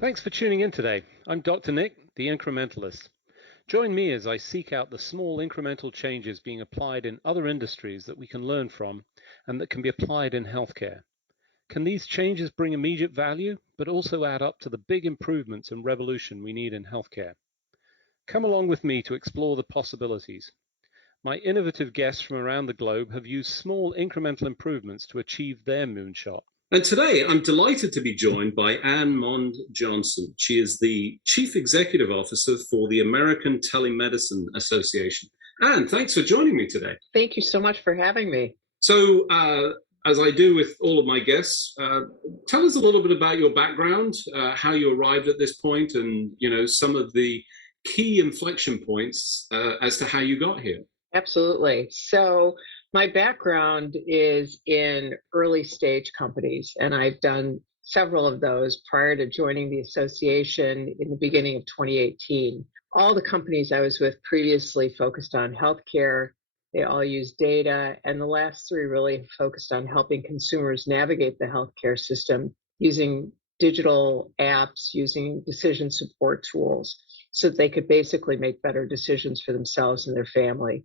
Thanks for tuning in today. I'm Dr. Nick, the Incrementalist. Join me as I seek out the small incremental changes being applied in other industries that we can learn from and that can be applied in healthcare. Can these changes bring immediate value, but also add up to the big improvements and revolution we need in healthcare? Come along with me to explore the possibilities. My innovative guests from around the globe have used small incremental improvements to achieve their moonshot. And today I'm delighted to be joined by Anne Mond Johnson. She is the Chief Executive Officer for the American Telemedicine Association. Anne, thanks for joining me today. Thank you so much for having me. So, as I do with all of my guests, tell us a little bit about your background, how you arrived at this point, and some of the key inflection points as to how you got here. Absolutely. So my background is in early stage companies, and I've done several of those prior to joining the association in the beginning of 2018. All the companies I was with previously focused on healthcare. They all use data, and the last three really focused on helping consumers navigate the healthcare system using digital apps, using decision support tools, so that they could basically make better decisions for themselves and their family.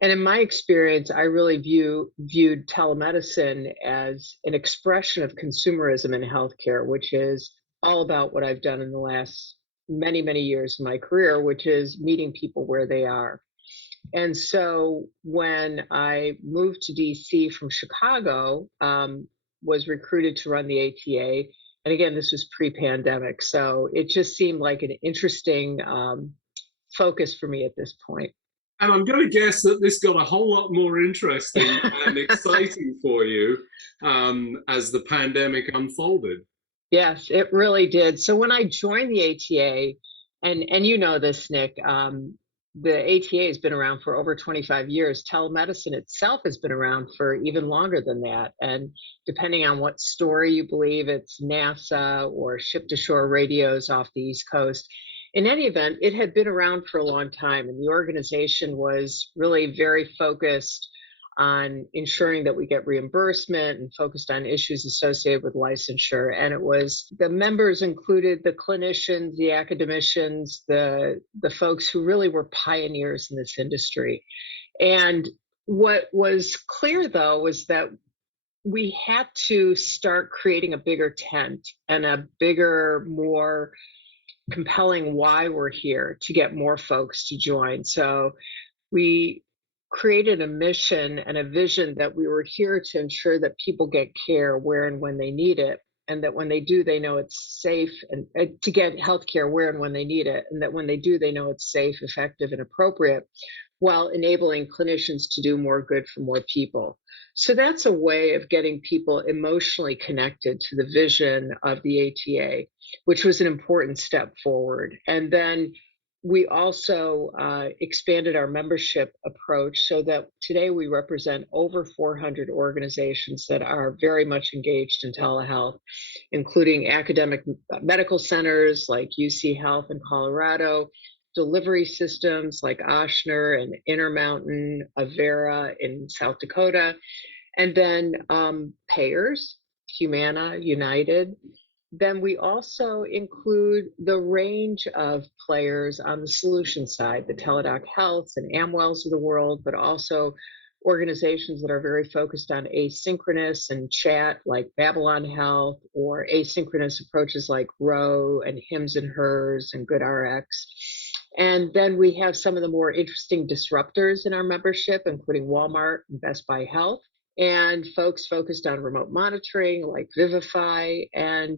And in my experience, I really viewed telemedicine as an expression of consumerism in healthcare, which is all about what I've done in the last many, many years of my career, which is meeting people where they are. And so when I moved to DC from Chicago, was recruited to run the ATA. And again, this was pre-pandemic. So it just seemed like an interesting focus for me at this point. And I'm going to guess that this got a whole lot more interesting and exciting for you as the pandemic unfolded. Yes, it really did. So when I joined the ATA, and you know this, Nick, the ATA has been around for over 25 years. Telemedicine itself has been around for even longer than that. And depending on what story you believe, it's NASA or ship-to-shore radios off the East Coast. In any event, it had been around for a long time, and the organization was really very focused on ensuring that we get reimbursement and focused on issues associated with licensure. And it was, the members included the clinicians, the academicians, the folks who really were pioneers in this industry. And what was clear, though, was that we had to start creating a bigger tent and a bigger, more compelling why we're here to get more folks to join. So we created a mission and a vision that we were here to ensure that people get care where and when they need it, and that when they do, they know it's safe, and to get healthcare where and when they need it, and that when they do, they know it's safe, effective, and appropriate, while enabling clinicians to do more good for more people. So that's a way of getting people emotionally connected to the vision of the ATA, which was an important step forward. And then we also expanded our membership approach so that today we represent over 400 organizations that are very much engaged in telehealth, including academic medical centers like UC Health in Colorado, delivery systems like Ochsner and Intermountain, Avera in South Dakota, and then payers, Humana, United. Then we also include the range of players on the solution side, the Teladoc Healths and Amwells of the world, but also organizations that are very focused on asynchronous and chat like Babylon Health, or asynchronous approaches like Row and Hims and Hers and GoodRx. And then we have some of the more interesting disruptors in our membership, including Walmart and Best Buy Health, and folks focused on remote monitoring like Vivify, and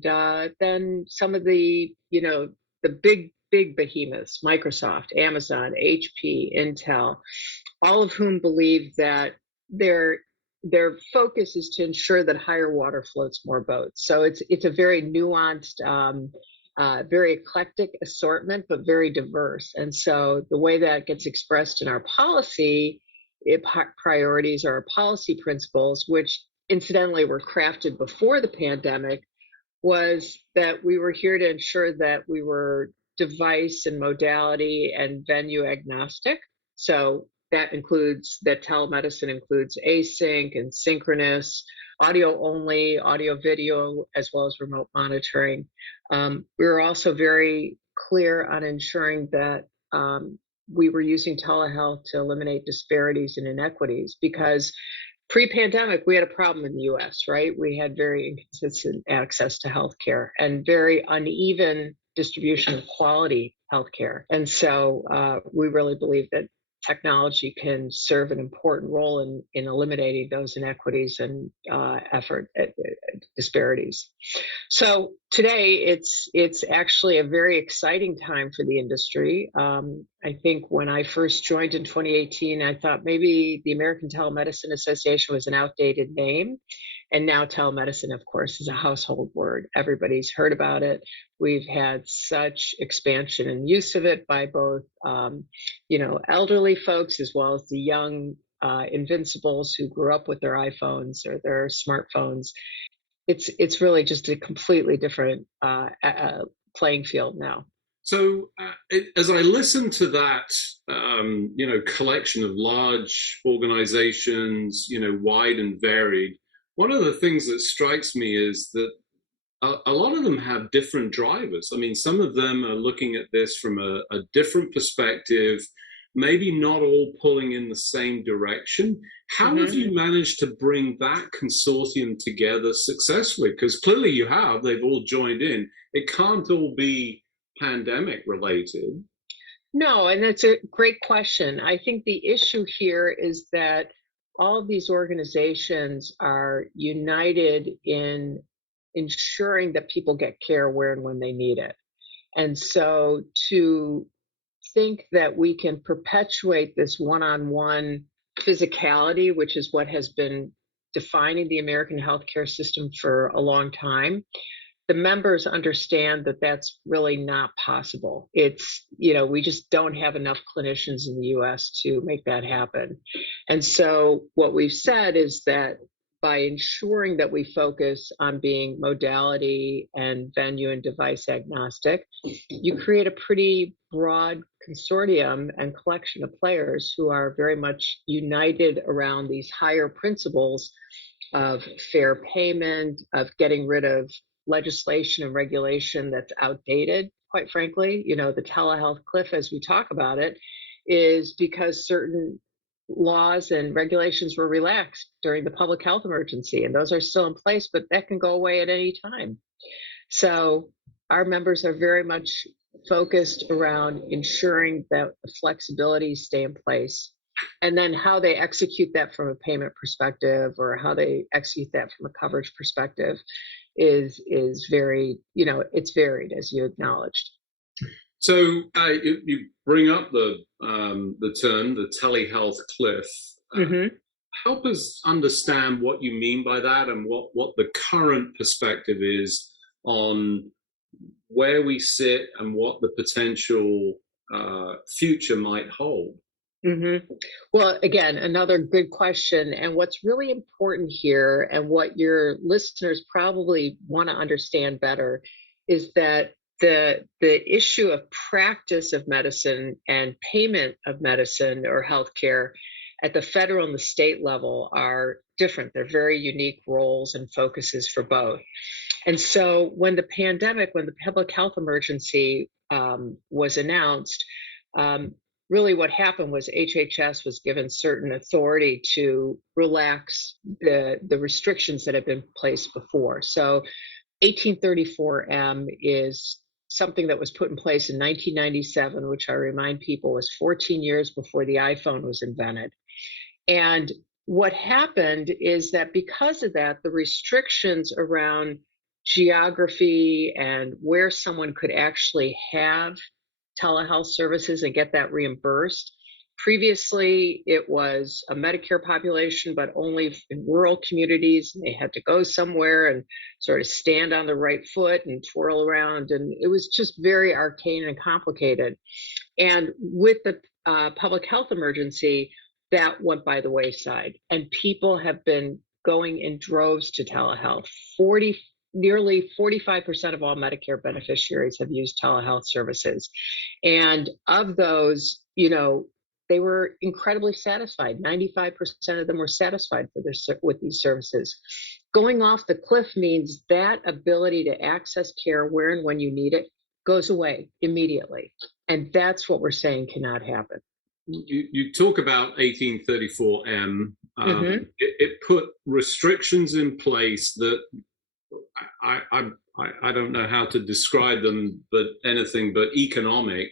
then some of the, the big behemoths, Microsoft, Amazon, HP, Intel, all of whom believe that their focus is to ensure that higher water floats more boats. So it's a very nuanced, very eclectic assortment, but very diverse. And so the way that gets expressed in our policy priorities or our policy principles, which incidentally were crafted before the pandemic, was that we were here to ensure that we were device and modality and venue agnostic. So that telemedicine includes async and synchronous, audio only, audio video, as well as remote monitoring. We were also very clear on ensuring that we were using telehealth to eliminate disparities and inequities, because pre-pandemic, we had a problem in the US, right? We had very inconsistent access to healthcare and very uneven distribution of quality healthcare. And so we really believe that technology can serve an important role in eliminating those inequities and disparities. So today, it's actually a very exciting time for the industry. I think when I first joined in 2018, I thought maybe the American Telemedicine Association was an outdated name. And now telemedicine, of course, is a household word. Everybody's heard about it. We've had such expansion and use of it by both, elderly folks as well as the young invincibles who grew up with their iPhones or their smartphones. It's really just a completely different playing field now. So as I listen to that, collection of large organizations, wide and varied, one of the things that strikes me is that a lot of them have different drivers. I mean, some of them are looking at this from a different perspective, maybe not all pulling in the same direction. How have you managed to bring that consortium together successfully? Because clearly you have, they've all joined in. It can't all be pandemic related. No, and that's a great question. I think the issue here is that all of these organizations are united in ensuring that people get care where and when they need it. And so to think that we can perpetuate this one-on-one physicality, which is what has been defining the American healthcare system for a long time, the members understand that that's really not possible. It's, we just don't have enough clinicians in the US to make that happen. And so what we've said is that by ensuring that we focus on being modality and venue and device agnostic, you create a pretty broad consortium and collection of players who are very much united around these higher principles of fair payment, of getting rid of legislation and regulation that's outdated, quite frankly. The Telehealth Cliff, as we talk about it, is because certain laws and regulations were relaxed during the public health emergency, and those are still in place, but that can go away at any time. So our members are very much focused around ensuring that the flexibilities stay in place. And then how they execute that from a payment perspective or how they execute that from a coverage perspective is very, it's varied, as you acknowledged. So you bring up the term, the Telehealth Cliff. Help us understand what you mean by that and what the current perspective is on where we sit and what the potential future might hold. Well, again, another good question. And what's really important here, and what your listeners probably want to understand better, is that the issue of practice of medicine and payment of medicine or healthcare at the federal and the state level are different. They're very unique roles and focuses for both. And so when the public health emergency was announced, really what happened was HHS was given certain authority to relax the restrictions that had been placed before. So 1834M is something that was put in place in 1997, which I remind people was 14 years before the iPhone was invented. And what happened is that because of that, the restrictions around geography and where someone could actually have telehealth services and get that reimbursed. Previously, it was a Medicare population, but only in rural communities, and they had to go somewhere and sort of stand on the right foot and twirl around, and it was just very arcane and complicated. And with the public health emergency, that went by the wayside, and people have been going in droves to telehealth. Nearly 45% of all Medicare beneficiaries have used telehealth services. And of those, they were incredibly satisfied. 95% of them were satisfied with these services. Going off the cliff means that ability to access care where and when you need it goes away immediately. And that's what we're saying cannot happen. You talk about 1834M. It put restrictions in place that I don't know how to describe them, but anything but economic.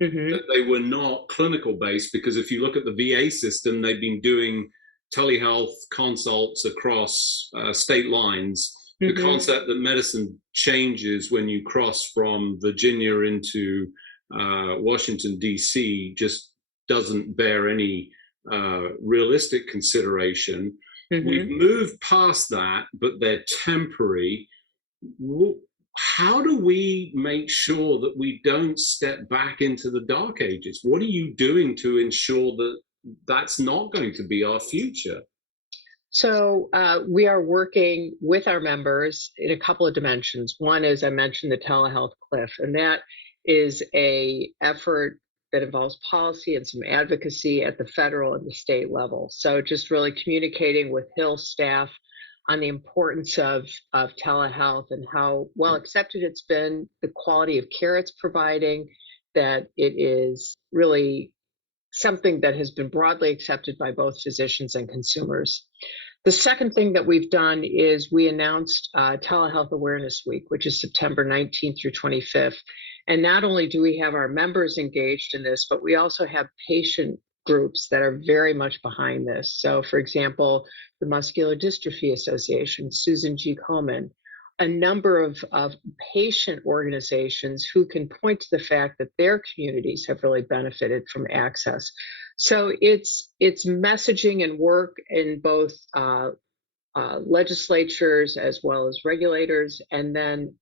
That they were not clinical based, because if you look at the VA system, they've been doing telehealth consults across state lines. The concept that medicine changes when you cross from Virginia into Washington, D.C. just doesn't bear any realistic consideration. We've moved past that, but they're temporary. How do we make sure that we don't step back into the dark ages? What are you doing to ensure that that's not going to be our future? So we are working with our members in a couple of dimensions. One is, I mentioned, the Telehealth Cliff, and that is a effort that involves policy and some advocacy at the federal and the state level. So just really communicating with Hill staff on the importance of telehealth and how well accepted it's been, the quality of care it's providing, that it is really something that has been broadly accepted by both physicians and consumers. The second thing that we've done is we announced Telehealth Awareness Week, which is September 19th through 25th. And not only do we have our members engaged in this, but we also have patient groups that are very much behind this. So, for example, the Muscular Dystrophy Association, Susan G. Komen, a number of patient organizations who can point to the fact that their communities have really benefited from access. So it's messaging and work in both legislatures as well as regulators, and then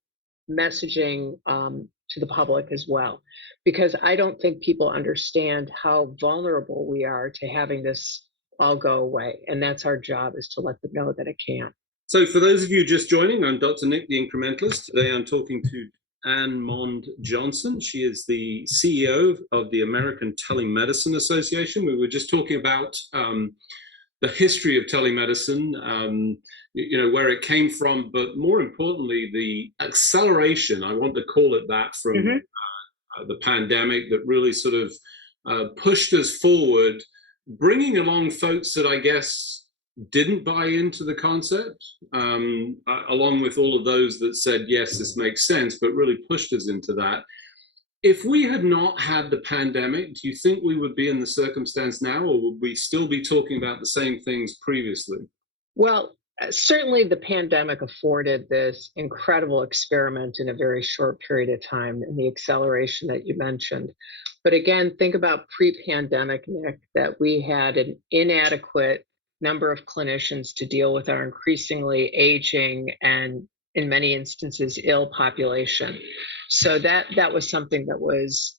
messaging to the public as well, because I don't think people understand how vulnerable we are to having this all go away. And that's our job, is to let them know that it can't. So for those of you just joining, I'm Dr. Nick, the Incrementalist. Today I'm talking to Anne Mond Johnson. She is the CEO of the American Telemedicine Association. We were just talking about the history of telemedicine, where it came from, but more importantly, the acceleration, I want to call it that, from the pandemic that really sort of pushed us forward, bringing along folks that I guess didn't buy into the concept, along with all of those that said, yes, this makes sense, but really pushed us into that. If we had not had the pandemic, do you think we would be in the circumstance now, or would we still be talking about the same things previously? Well, certainly the pandemic afforded this incredible experiment in a very short period of time, and the acceleration that you mentioned. But again, think about pre-pandemic, Nick, that we had an inadequate number of clinicians to deal with our increasingly aging and, in many instances, ill population. So that was something that was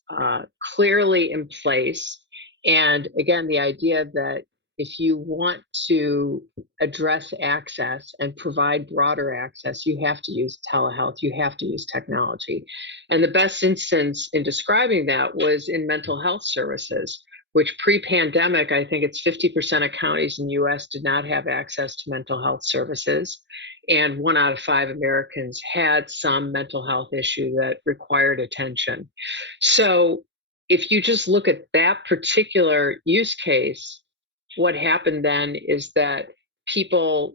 clearly in place. And again, the idea that if you want to address access and provide broader access, you have to use telehealth, you have to use technology. And the best instance in describing that was in mental health services, which pre-pandemic, I think it's 50% of counties in the US did not have access to mental health services. And 1 out of 5 Americans had some mental health issue that required attention. So if you just look at that particular use case, what happened then is that people,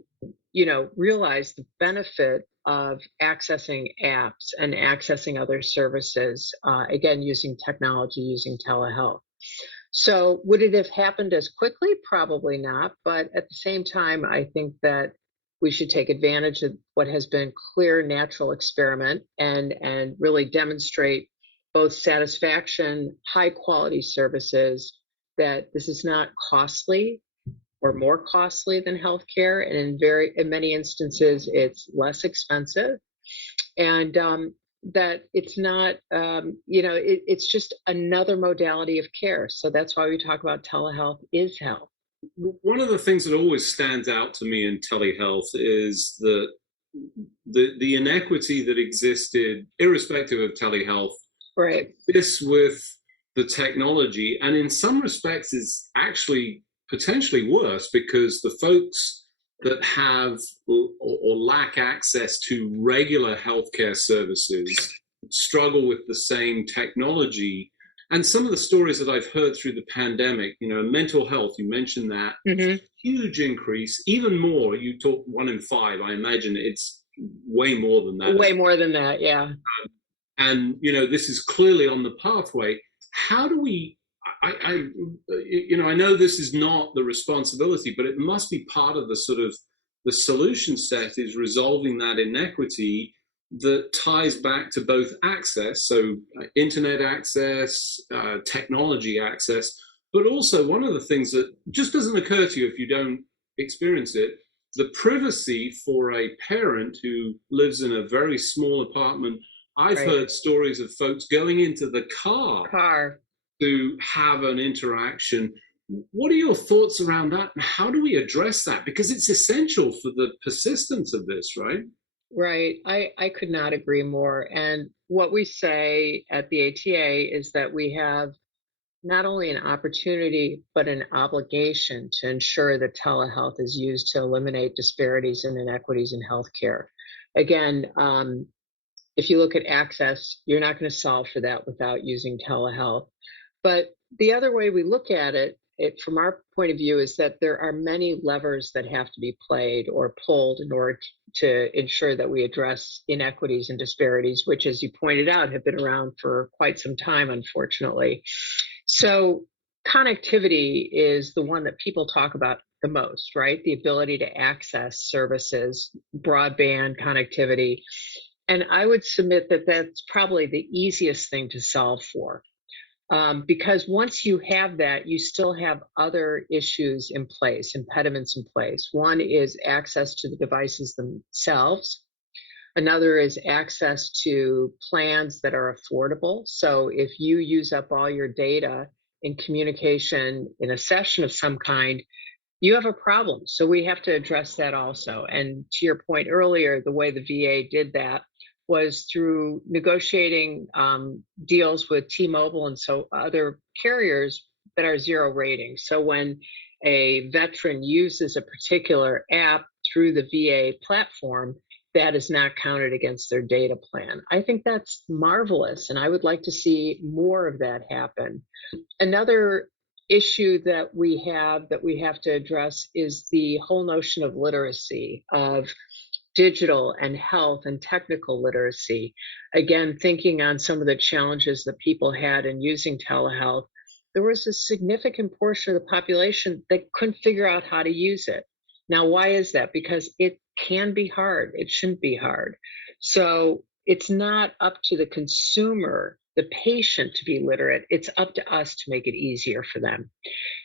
realized the benefit of accessing apps and accessing other services, again, using technology, using telehealth. So would it have happened as quickly? Probably not. But at the same time, I think that we should take advantage of what has been clear natural experiment and really demonstrate both satisfaction, high quality services, that this is not costly or more costly than healthcare. And in many instances, it's less expensive. And that it's not, it's just another modality of care. So that's why we talk about telehealth is health. One of the things that always stands out to me in telehealth is the inequity that existed, irrespective of telehealth. Right. This with the technology, and in some respects is actually potentially worse, because the folks that have or lack access to regular healthcare services struggle with the same technology. And some of the stories that I've heard through the pandemic, mental health, you mentioned that, huge increase, even more. You talk 1 in 5, I imagine it's way more than that. Way more than that, yeah. And, this is clearly on the pathway. How do we, I know this is not the responsibility, but it must be part of the sort of the solution set is resolving that inequity that ties back to both access, so internet access, technology access, but also one of the things that just doesn't occur to you if you don't experience it, the privacy for a parent who lives in a very small apartment. I've heard stories of folks going into the car to have an interaction. What are your thoughts around that? And how do we address that? Because it's essential for the persistence of this, right? Right. I could not agree more. And what we say at the ATA is that we have not only an opportunity, but an obligation to ensure that telehealth is used to eliminate disparities and inequities in healthcare. Again, if you look at access, you're not going to solve for that without using telehealth. But the other way we look at it from our point of view, is that there are many levers that have to be played or pulled in order to ensure that we address inequities and disparities, which, as you pointed out, have been around for quite some time, unfortunately. So connectivity is the one that people talk about the most, right? The ability to access services, broadband connectivity. And I would submit that that's probably the easiest thing to solve for. Because once you have that, you still have other issues in place, impediments in place. One is access to the devices themselves. Another is access to plans that are affordable. So if you use up all your data in communication in a session of some kind, you have a problem. So we have to address that also. And to your point earlier, the way the VA did that was through negotiating deals with T-Mobile and so other carriers that are 0 rating. So when a veteran uses a particular app through the VA platform, that is not counted against their data plan. I think that's marvelous, and I would like to see more of that happen. Another issue that we have to address is the whole notion of literacy, of digital and health and technical literacy. Again, thinking on some of the challenges that people had in using telehealth, there was a significant portion of the population that couldn't figure out how to use it. Now, why is that? Because it can be hard. It shouldn't be hard. So it's not up to the consumer, the patient, to be literate. It's up to us to make it easier for them.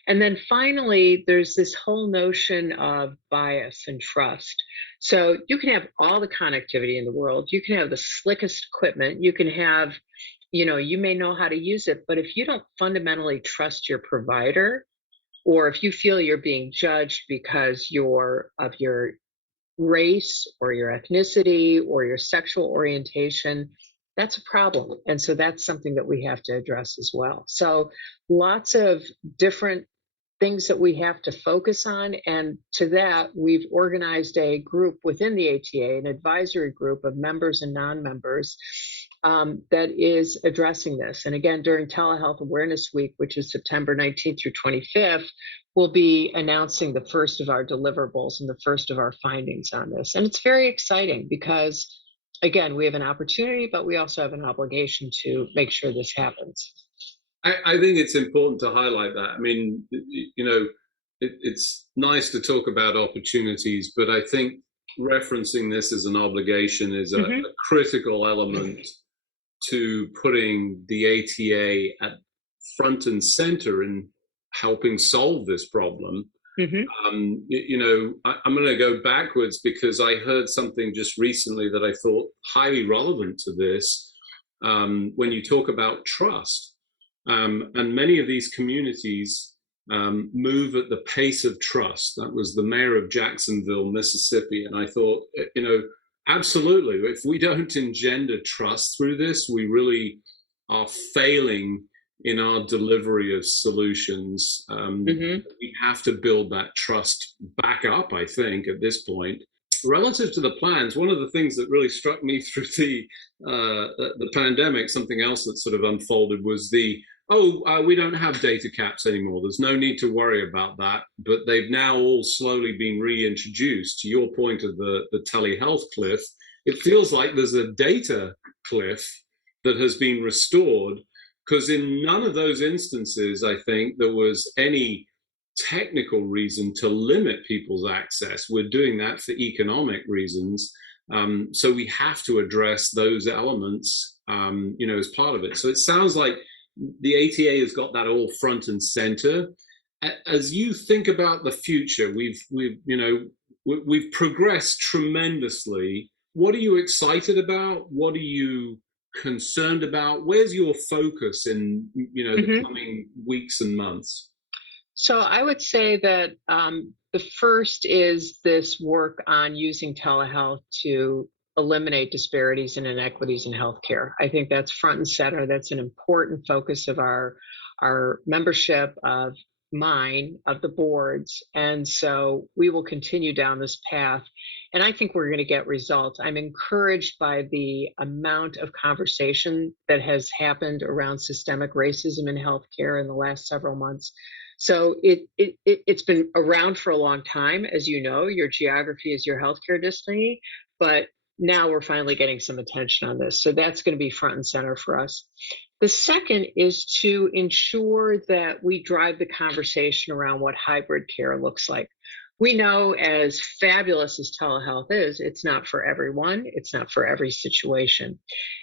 And then finally, there's this whole notion of bias and trust. So you can have all the connectivity in the world. You can have the slickest equipment. You can have, you may know how to use it, but if you don't fundamentally trust your provider, or if you feel you're being judged because of your race or your ethnicity or your sexual orientation, that's a problem. And so that's something that we have to address as well. So lots of different things that we have to focus on. And to that, we've organized a group within the ATA, an advisory group of members and non-members that is addressing this. And again, during Telehealth Awareness Week, which is September 19th through 25th, we'll be announcing the first of our deliverables and the first of our findings on this. And it's very exciting because, again, we have an opportunity, but we also have an obligation to make sure this happens. I think it's important to highlight that. I mean, it's nice to talk about opportunities, but I think referencing this as an obligation is a critical element to putting the ATA at front and center in helping solve this problem. I'm going to go backwards because I heard something just recently that I thought highly relevant to this. When you talk about trust, and many of these communities move at the pace of trust. That was the mayor of Jacksonville, Mississippi. And I thought, absolutely, if we don't engender trust through this, we really are failing in our delivery of solutions. We have to build that trust back up, I think, at this point. Relative to the plans, one of the things that really struck me through the pandemic, something else that sort of unfolded was we don't have data caps anymore. There's no need to worry about that. But they've now all slowly been reintroduced. To your point of the telehealth cliff, it feels like there's a data cliff that has been restored, because in none of those instances, I think, there was any technical reason to limit people's access. We're doing that for economic reasons. So we have to address those elements, as part of it. So it sounds like the ATA has got that all front and center. As you think about the future, we've progressed tremendously. What are you excited about? What are you concerned about? Where's your focus in the coming weeks and months? So I would say that the first is this work on using telehealth to eliminate disparities and inequities in healthcare. I think that's front and center. That's an important focus of our membership, of mine, of the boards. And so we will continue down this path. And I think we're going to get results. I'm encouraged by the amount of conversation that has happened around systemic racism in healthcare in the last several months. So it's been around for a long time. As you know, your geography is your healthcare destiny, but now we're finally getting some attention on this. So that's going to be front and center for us. The second is to ensure that we drive the conversation around what hybrid care looks like. We know, as fabulous as telehealth is, it's not for everyone. It's not for every situation.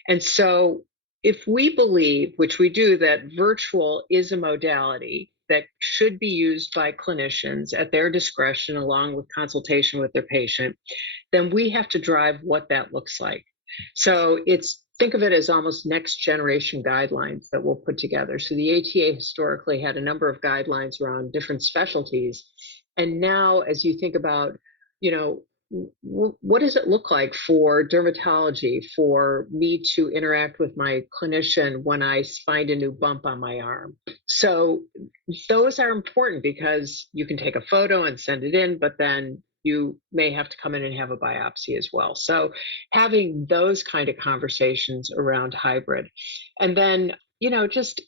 And so if we believe, which we do, that virtual is a modality that should be used by clinicians at their discretion along with consultation with their patient, then we have to drive what that looks like. So think of it as almost next generation guidelines that we'll put together. So the ATA historically had a number of guidelines around different specialties. And now, as you think about, what does it look like for dermatology, for me to interact with my clinician when I find a new bump on my arm? So those are important because you can take a photo and send it in, but then you may have to come in and have a biopsy as well. So having those kind of conversations around hybrid. And then, just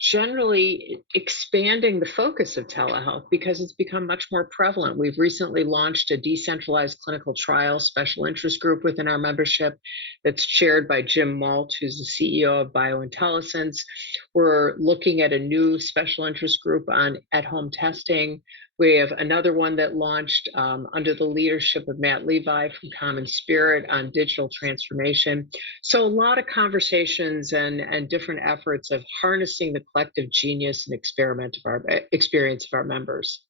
generally expanding the focus of telehealth because it's become much more prevalent. We've recently launched a decentralized clinical trial special interest group within our membership that's chaired by Jim Malt, who's the CEO of BioIntelligence. We're looking at a new special interest group on at-home testing. We have another one that launched under the leadership of Matt Levi from Common Spirit on digital transformation. So a lot of conversations and different efforts of harnessing the collective genius and experience of our members.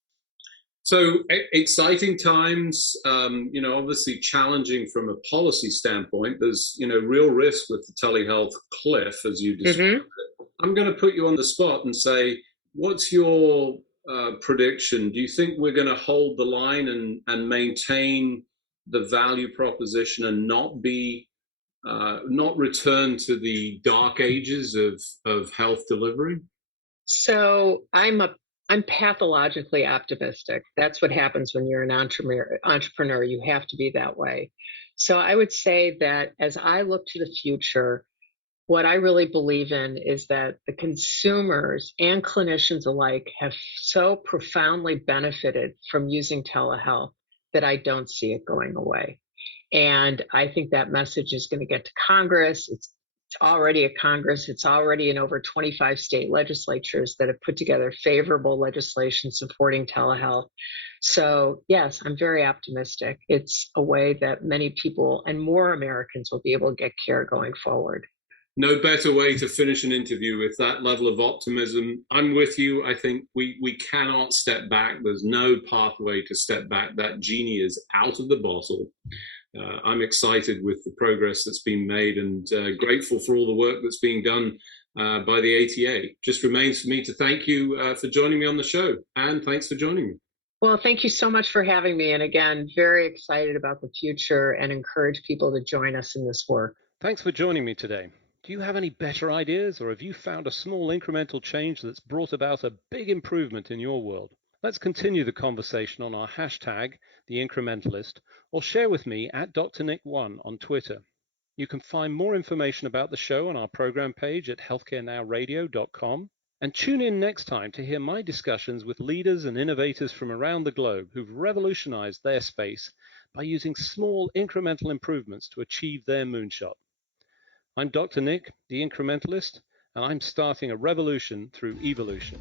So exciting times, obviously challenging from a policy standpoint. There's, real risk with the telehealth cliff, as you described it. I'm going to put you on the spot and say, what's your prediction? Do you think we're going to hold the line and maintain the value proposition and not return to the dark ages of health delivery? So I'm pathologically optimistic. That's what happens when you're an entrepreneur. You have to be that way. So I would say that as I look to the future, what I really believe in is that the consumers and clinicians alike have so profoundly benefited from using telehealth that I don't see it going away. And I think that message is going to get to Congress. It's already at Congress. It's already in over 25 state legislatures that have put together favorable legislation supporting telehealth. So yes, I'm very optimistic. It's a way that many people and more Americans will be able to get care going forward. No better way to finish an interview with that level of optimism. I'm with you. I think we cannot step back. There's no pathway to step back. That genie is out of the bottle. I'm excited with the progress that's been made and grateful for all the work that's being done by the ATA. Just remains for me to thank you for joining me on the show. And thanks for joining me. Well, thank you so much for having me. And again, very excited about the future and encourage people to join us in this work. Thanks for joining me today. Do you have any better ideas, or have you found a small incremental change that's brought about a big improvement in your world? Let's continue the conversation on our hashtag, The Incrementalist, or share with me at Dr. Nick1 on Twitter. You can find more information about the show on our program page at healthcarenowradio.com, and tune in next time to hear my discussions with leaders and innovators from around the globe who've revolutionized their space by using small incremental improvements to achieve their moonshot. I'm Dr. Nick, the Incrementalist, and I'm starting a revolution through evolution.